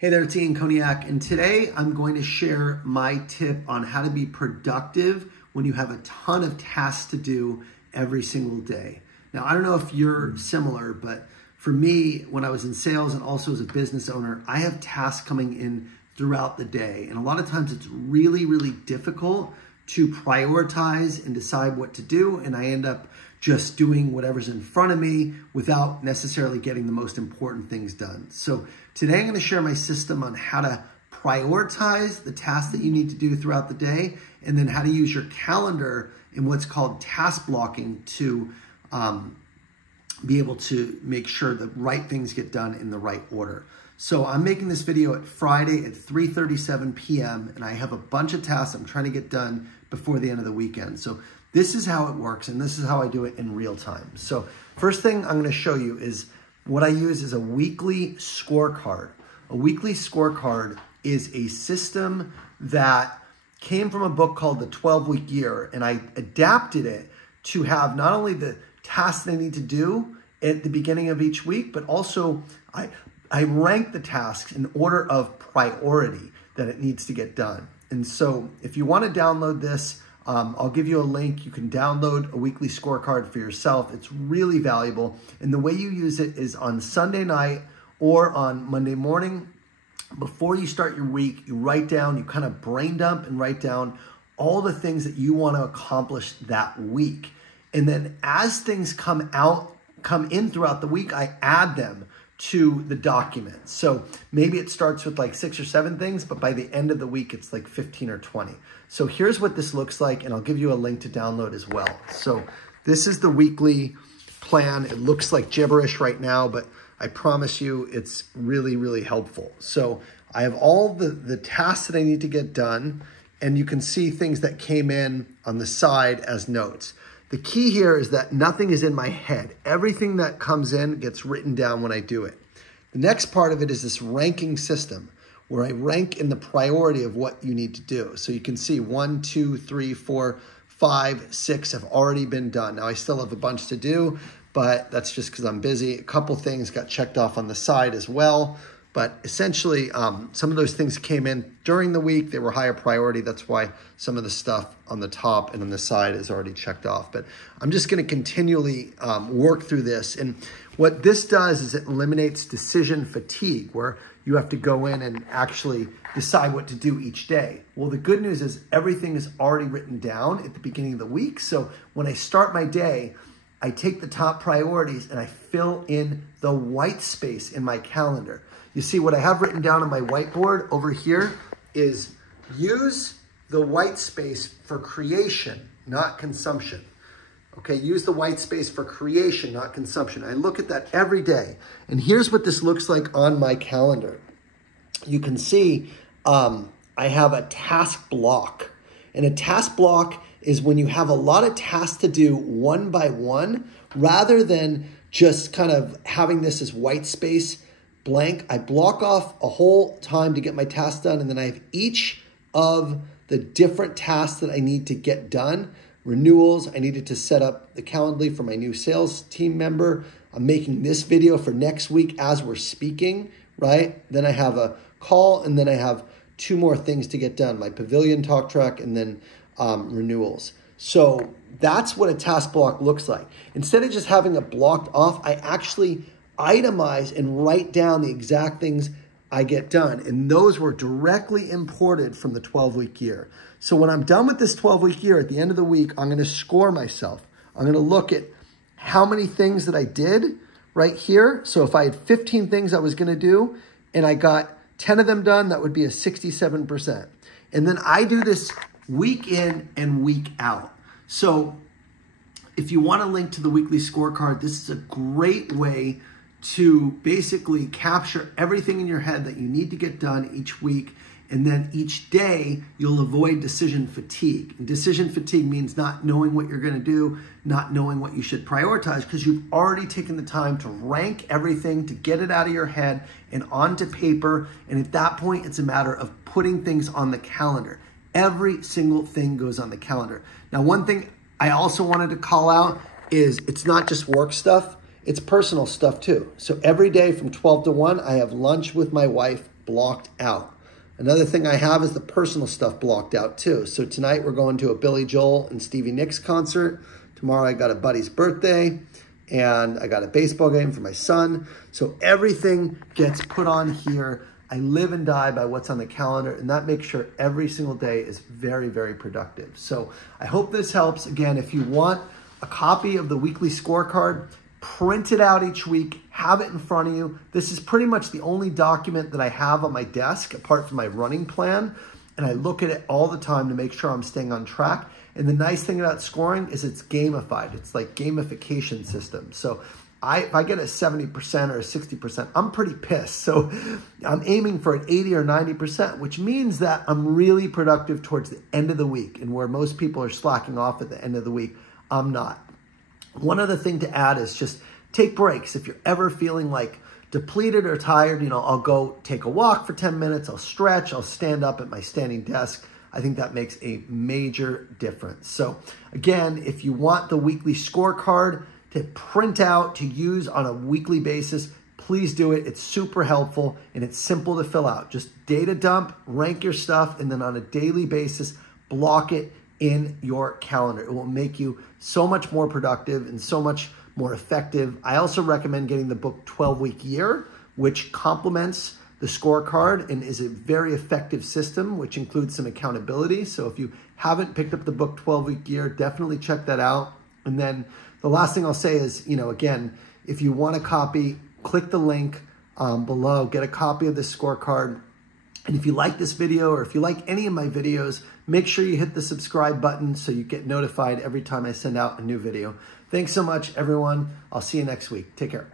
Hey there, it's Ian Koniak, and today I'm going to share my tip on how to be productive when you have a ton of tasks to do every single day. Now, I don't know if you're similar, but for me, when I was in sales and also as a business owner, I have tasks coming in throughout the day. And a lot of times it's really, really difficult to prioritize and decide what to do. And I end up just doing whatever's in front of me without necessarily getting the most important things done. So today I'm going to share my system on how to prioritize the tasks that you need to do throughout the day, and then how to use your calendar in what's called task blocking to be able to make sure the right things get done in the right order. So I'm making this video at Friday at 3:37 p.m. and I have a bunch of tasks I'm trying to get done before the end of the weekend. So this is how it works, and this is how I do it in real time. So first thing I'm going to show you is what I use is a weekly scorecard. A weekly scorecard is a system that came from a book called The 12-Week Year, and I adapted it to have not only the tasks they need to do at the beginning of each week, but also I rank the tasks in order of priority that it needs to get done. And so if you want to download this, I'll give you a link. You can download a weekly scorecard for yourself. It's really valuable. And the way you use it is on Sunday night or on Monday morning. Before you start your week, you write down, you kind of brain dump and write down all the things that you want to accomplish that week. And then as things come in throughout the week, I add them to the document. So maybe it starts with like 6 or 7 things, but by the end of the week, it's like 15 or 20. So here's what this looks like, and I'll give you a link to download as well. So this is the weekly plan. It looks like gibberish right now, but I promise you it's really, really helpful. So I have all the tasks that I need to get done, and you can see things that came in on the side as notes. The key here is that nothing is in my head. Everything that comes in gets written down when I do it. The next part of it is this ranking system where I rank in the priority of what you need to do. So you can see 1, 2, 3, 4, 5, 6 have already been done. Now I still have a bunch to do, but that's just because I'm busy. A couple things got checked off on the side as well. But essentially, some of those things came in during the week. They were higher priority. That's why some of the stuff on the top and on the side is already checked off. But I'm just going to continually work through this. And what this does is it eliminates decision fatigue, where you have to go in and actually decide what to do each day. Well, the good news is everything is already written down at the beginning of the week. So when I start my day, I take the top priorities and I fill in the white space in my calendar. You see what I have written down on my whiteboard over here is use the white space for creation, not consumption. Okay, use the white space for creation, not consumption. I look at that every day. And here's what this looks like on my calendar. You can see I have a task block. And a task block is when you have a lot of tasks to do one by one, rather than just kind of having this as white space blank. I block off a whole time to get my tasks done, and then I have each of the different tasks that I need to get done. Renewals, I needed to set up the Calendly for my new sales team member. I'm making this video for next week as we're speaking, right? Then I have a call, and then I have 2 more things to get done, my pavilion talk track, and then renewals. So that's what a task block looks like. Instead of just having it blocked off, I actually itemize and write down the exact things I get done. And those were directly imported from the 12-week year. So when I'm done with this 12-week year, at the end of the week, I'm going to score myself. I'm going to look at how many things that I did right here. So if I had 15 things I was going to do and I got 10 of them done, that would be a 67%. And then I do this week in and week out. So if you want to link to the weekly scorecard, this is a great way to basically capture everything in your head that you need to get done each week. And then each day, you'll avoid decision fatigue. And decision fatigue means not knowing what you're going to do, not knowing what you should prioritize, because you've already taken the time to rank everything, to get it out of your head and onto paper. And at that point, it's a matter of putting things on the calendar. Every single thing goes on the calendar. Now, one thing I also wanted to call out is it's not just work stuff. It's personal stuff too. So every day from 12 to 1, I have lunch with my wife, blocked out. Another thing I have is the personal stuff blocked out too. So tonight we're going to a Billy Joel and Stevie Nicks concert. Tomorrow I got a buddy's birthday, and I got a baseball game for my son. So everything gets put on here. I live and die by what's on the calendar, and that makes sure every single day is very, very productive. So I hope this helps. Again, if you want a copy of the weekly scorecard, print it out each week, have it in front of you. This is pretty much the only document that I have on my desk apart from my running plan, and I look at it all the time to make sure I'm staying on track. And the nice thing about scoring is it's gamified. It's like gamification system. So if I get a 70% or a 60%, I'm pretty pissed. So I'm aiming for an 80 or 90%, which means that I'm really productive towards the end of the week. And where most people are slacking off at the end of the week, I'm not. One other thing to add is just take breaks. If you're ever feeling like depleted or tired, I'll go take a walk for 10 minutes. I'll stretch. I'll stand up at my standing desk. I think that makes a major difference. So again, if you want the weekly scorecard to print out, to use on a weekly basis, please do it. It's super helpful and it's simple to fill out. Just data dump, rank your stuff, and then on a daily basis, block it in your calendar. It will make you so much more productive and so much more effective. I also recommend getting the book 12-Week Year, which complements the scorecard and is a very effective system, which includes some accountability. So if you haven't picked up the book 12-Week Year, definitely check that out. And then the last thing I'll say is, again, if you want a copy, click the link below, get a copy of this scorecard. And if you like this video or if you like any of my videos, make sure you hit the subscribe button so you get notified every time I send out a new video. Thanks so much, everyone. I'll see you next week. Take care.